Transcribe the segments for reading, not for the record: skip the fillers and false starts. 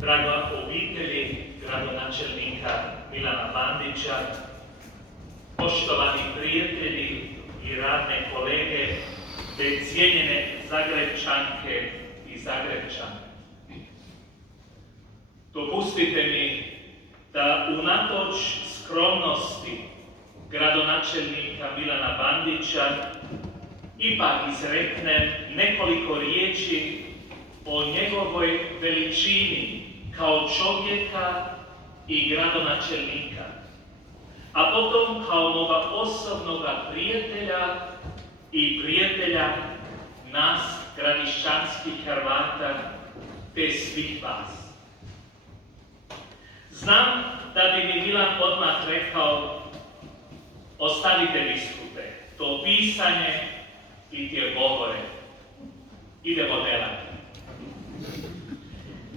draga obitelji gradonačelnika Milana Bandića, poštovani prijatelji i radne kolege, te cijenjene Zagrepčanke i Zagrepčani. Dopustite mi da unatoč skromnosti gradonačelnika Milana Bandića ipak izreknem nekoliko riječi o njegovoj veličini kao čovjeka i gradonačelnika, a potom kao moga osobnoga prijatelja i prijatelja nas, gradišćanskih Hrvata, te svih vas. Znam da bi mi Milan odmah rekao: ostavite biskupe, to pisanje i te govore. Idemo delati.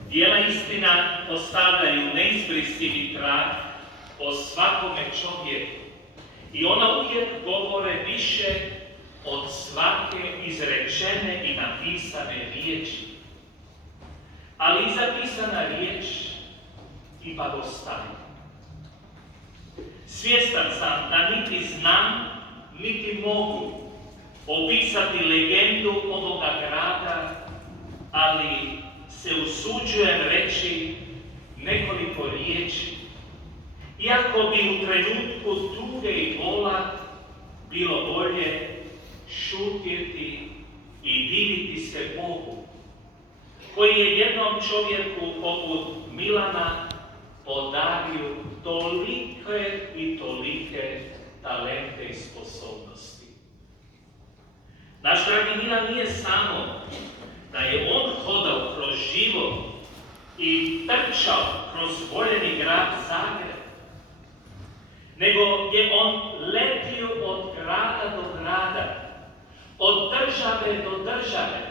Dijela istina ostavljaju neizbrisivi trag o svakome čovjeku i ona uvijek govore više od svake izrečene i napisane riječi. Ali i zapisana riječ ipak ostaje. Svjestan sam da niti znam, niti mogu opisati legendu ovoga grada, ali se usuđujem reći nekoliko riječi, iako bi u trenutku tuge i bola bilo bolje šutjeti i diviti se Bogu, koji je jednom čovjeku poput Milana podario tolike i tolike talente i sposobnosti. Naš dragi Milan nije samo da je on hodao kroz život i trčao kroz voljeni grad Zagreb, nego je on letio od grada do grada, od države do države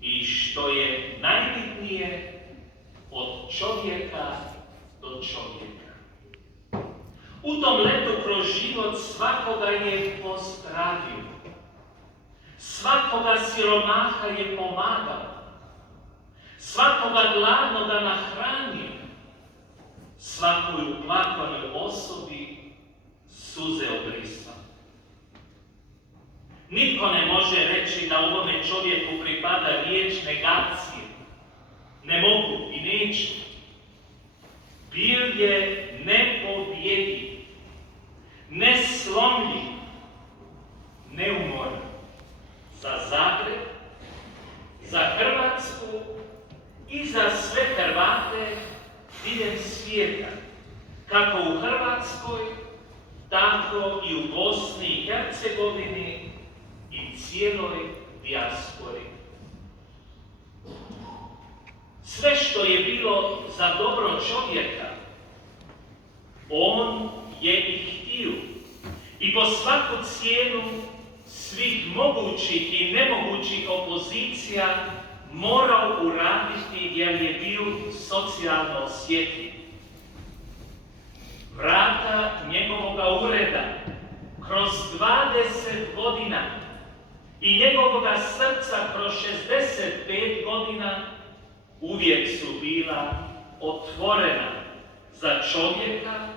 i što je najbitnije, od čovjeka do čovjeka. U tom letu kroz život svakoga je pozdravio, svakoga siromaha je pomagao, svakoga gladnoga nahranio, svakoj uplakanoj osobi suze obrisao. Nitko ne može reći da ovome čovjeku pripada riječ negacije. Ne mogu i neću. Bio je nepobjediv, neslomljiv, neumoran. Za Zagreb, za Hrvatsku i za sve Hrvate diljem svijeta, kako u Hrvatskoj, tako i u Bosni i Hercegovini i cijeloj dijaspori. Sve što je bilo za dobro čovjeka, on je i htio i po svaku cijenu svih mogućih i nemogućih opozicija morao uraditi jer je bio socijalno osjetljiv. Vrata njegovoga ureda kroz 20 godina i njegovoga srca kroz 65 godina uvijek su bila otvorena za čovjeka,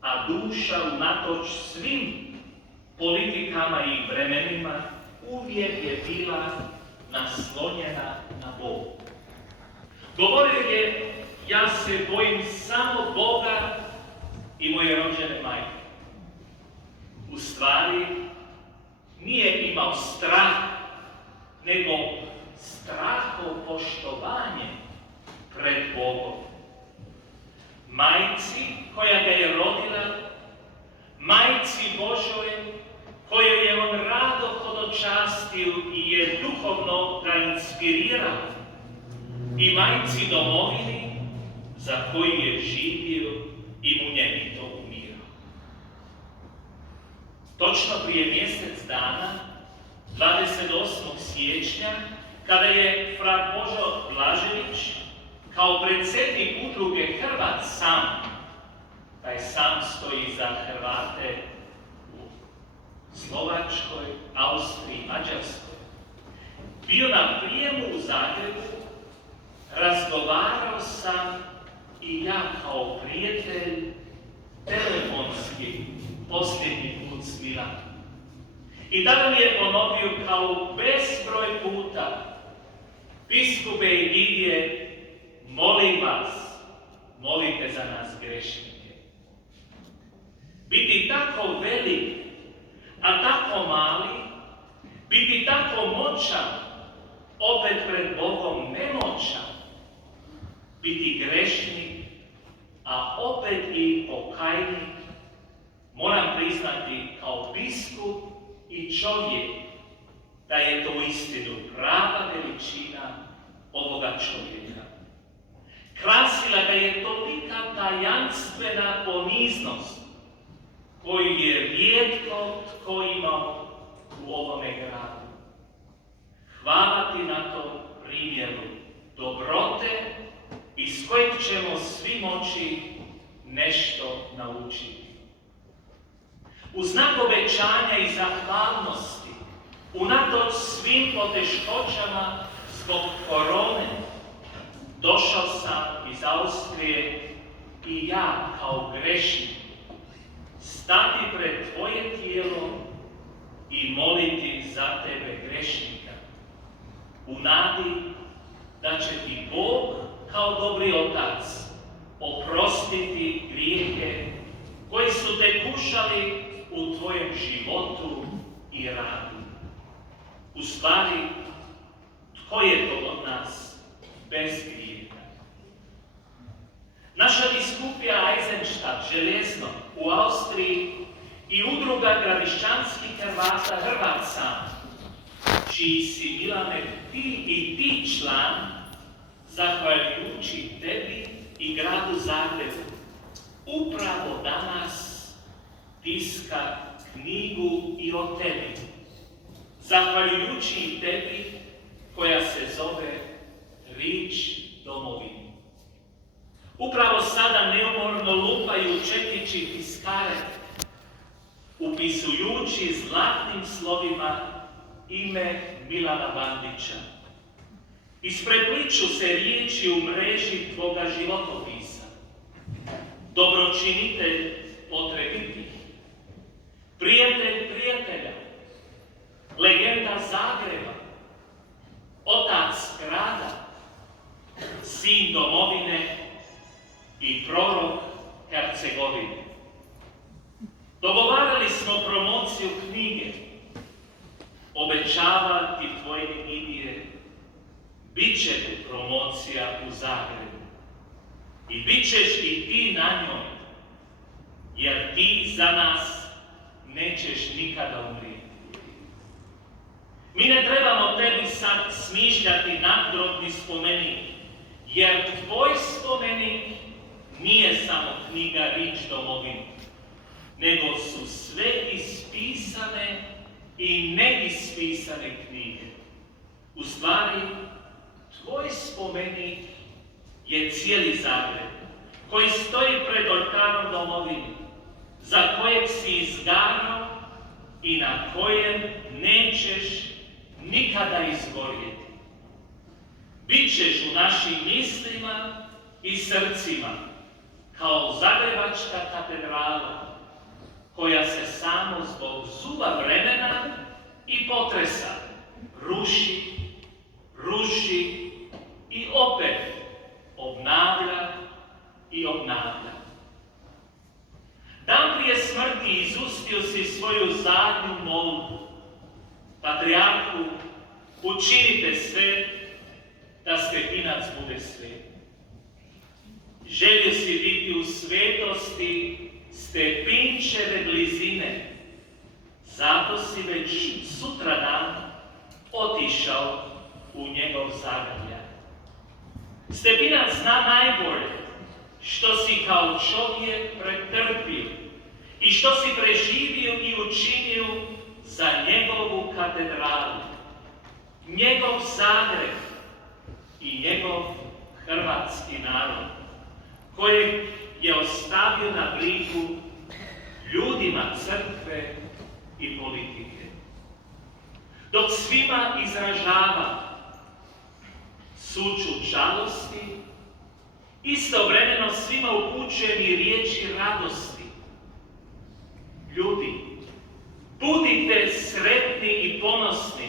a duša unatoč svim politikama i vremenima uvijek je bila naslonjena na Bogu. Govorio je: ja se bojim samo Boga i moje rođene majke. U stvari nije imao strah, nego strahopoštovanje pred Bogom. Majci koja ga je rodila, Majci Božoj, koju je on rado hodočastio i je duhovno ga inspirirao, i Majci domovini za koju je živio i munjevito umirao. Točno prije mjesec dana, 28. siječnja, kada je fra Božo Blažević kao predsjednik udruge Hrvat sam, taj sam stoji za Hrvate u Slovačkoj, Austriji, Mađarskoj, bio na prijemu u Zagrebu, razgovarao razgovarao sam i ja kao prijatelj telefonski posljednji put s Milanom. I tada mi je ponovio kao bezbroj puta: biskupe Egidije, molim vas, molite za nas grešnike. Biti tako velik, a tako mali, biti tako moćan, opet pred Bogom nemoćan, biti grešnik, a opet i pokajnik, moram priznati kao biskup i čovjek da je to uistinu prava veličina ovoga čovjeka. Krasila ga je tolika tajanstvena poniznost koju je rijetko tko imao u ovome gradu. Hvala ti na tom primjeru dobrote iz kojeg ćemo svi moći nešto naučiti. U znak obećanja i zahvalnosti, unatoč svim poteškoćama zbog korone, došao sam iz Austrije i ja kao grešnik stati pred tvoje tijelo i moliti za tebe grešnika, u nadi da će ti Bog kao dobri otac oprostiti grijehe koji su te kušali u tvojem životu i radu. U stvari, tko je to od nas bez grijeha? Naša biskupija Eisenstadt Železno u Austriji i udruga Gradišćanskih Hrvata Hrvatska, čiji si, Milane, ti član, zahvaljujući tebi i gradu Zagrebu, upravo danas tiska knjigu i o tebi, zahvaljujući i tebi, koja se zove Rič domovine. Upravo sada neumorno lupaju čekići tiskare, upisujući zlatnim slovima ime Milana Bandića. Isprepliču se riječi u mreži tvoga životopisa: dobročinitelj potrebitih, prijatelj prijatelja, legenda Zagreba, otac grada, sin domovine i prorok Hercegovine. Dogovarali smo promociju knjige. Obećavati tvoje Egidije, bit će tu promocija u Zagrebu i bit ćeš i ti na njoj, jer ti za nas nećeš nikada umrijeti. Mi ne trebamo tebi sad smišljati nadgrobni spomenik, jer tvoj spomenik nije samo knjiga Rič domovine, nego su sve ispisane i neispisane knjige. U stvari, tvoj spomenik je cijeli Zagreb, koji stoji pred oltarom domovine, za kojeg si izgarao i na kojem nećeš nikada izgorjeti. Bićeš u našim mislima i srcima kao Zagrebačka katedrala, koja se samo zbog zuba vremena i potresa ruši i opet obnavlja i obnavlja. Dan prije smrti izustio si svoju zadnju molbu: Patrijarhu, učinite sve da Stepinac bude svet. Želio si biti u svetosti Stepinčeve blizine, zato si već sutradan otišao u njegov zagrljaj. Stepinac zna najbolje što si kao čovjek pretrpio i što si preživio i učinio za njegovu katedralu, njegov Zagreb i njegov hrvatski narod, kojeg je ostavio na brigu ljudima crkve i politike. Dok svima izražava sućut žalosti istovremeno svima upućujem i riječi radosti. Ljudi, budite sretni i ponosni,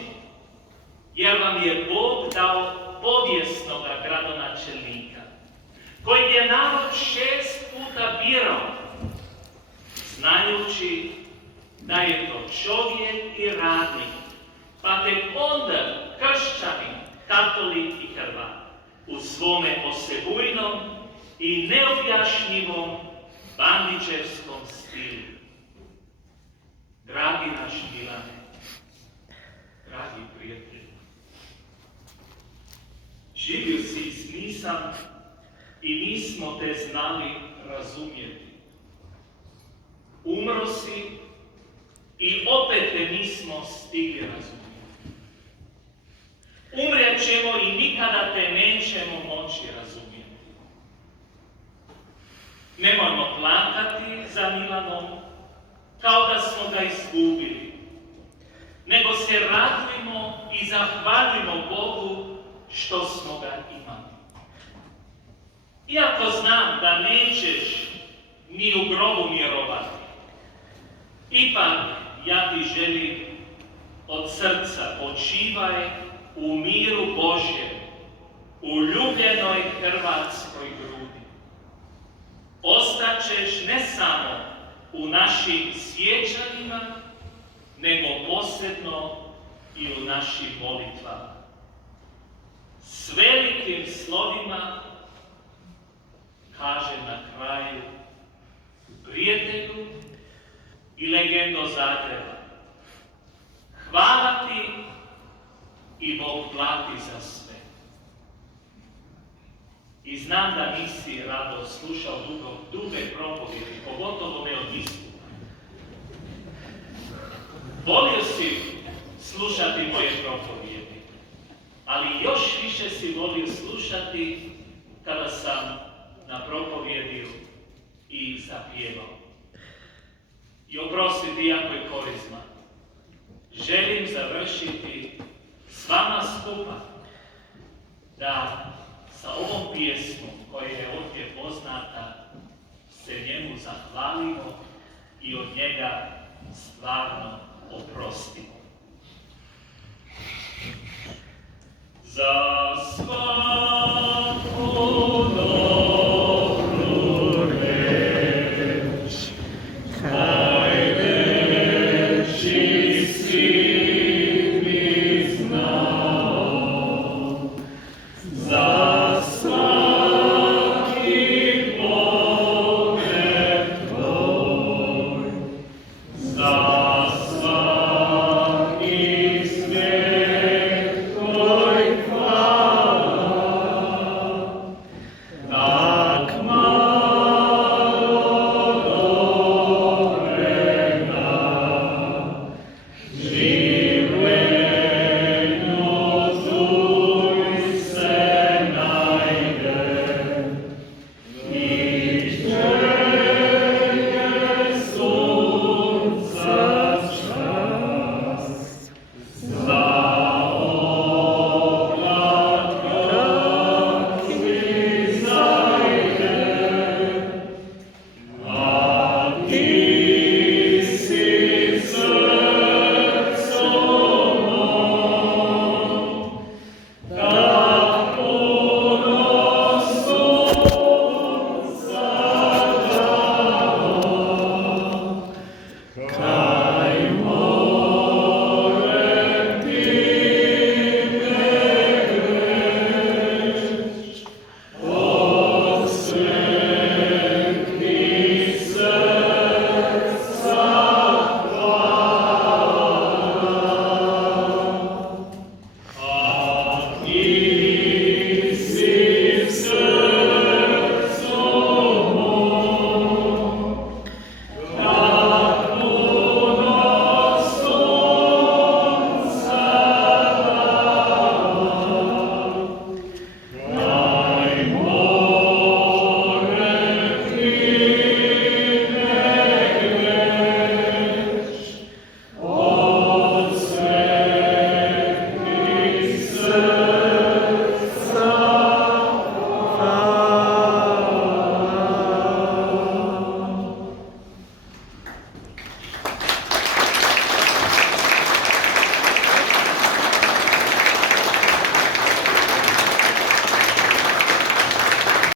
jer vam je Bog dao povijesnog gradonačelnika, kojeg je narod 6 puta birao, znajući da je to čovjek i radnik, pa tek onda kršćanin, katolik i Hrvat, u svome osebujnom i neobjašnjivom bandićevskom stilu. Dragi naš Milane, dragi prijatelji, živio si s nisam i nismo te znali razumjeti. Umro si i opet te nismo stigli razumjeti. Umrijet ćemo i nikada te nećemo moći razumjeti. Nemojmo plakati za Milanom kao da smo ga izgubili, nego se radujmo i zahvalimo Bogu što smo ga imali. Iako znam da nećeš ni u grobu mirovati, ipak ja ti želim od srca počivaj u miru Božjem, u ljubljenoj hrvatskoj grudi. Ostaćeš ne samo u našim sjećanjima, nego posebno i u našim molitvama. S velikim slovima kaže na kraju prijatelju i legendo Zagreba. Hvala ti i Bog plati za sve. I znam da nisi rado slušao duge propovjedi, pogotovo ne od biskupa. Volio si slušati moje propovjedi, ali još više si volio slušati kada sam na propovjediju i zapjevao. I oprostiti jako je korizma. Želim završiti s vama skupa da sa ovom pjesmom koja je ovdje poznata se njemu zahvalimo i od njega stvarno oprostimo. Za